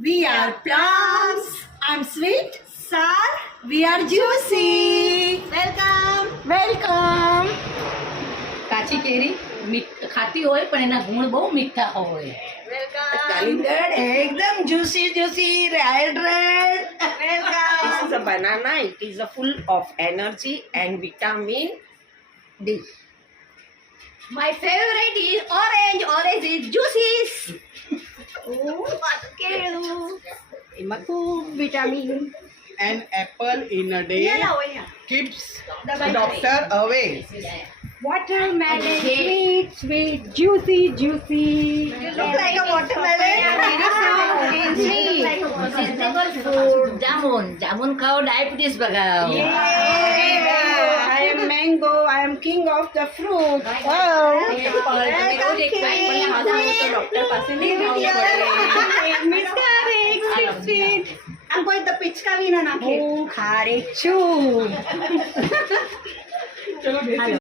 We are plums. I'm sweet. Sir. We are juicy. Welcome. Welcome. કાચી કેરી ખાટી હોય પણ એના ગુણ બહુ મીઠા હોય. Kalinger, ekdam juicy, red. Welcome. This is a banana. It is full of energy and vitamin D. My favorite is orange. Orange is juicy. એમાં ખૂબ vitamin. An apple in a day keeps the doctor away. Watermelon, sweet, juicy. You look like a watermelon. Seasonable food. જામુન ખાઓ diabetes ભગાવો. I am mango. I am king of the fruit. Doctor પાસે નહીં Sweet. I'm going to પિચકાવી ના નાખે. હું ખારી છું.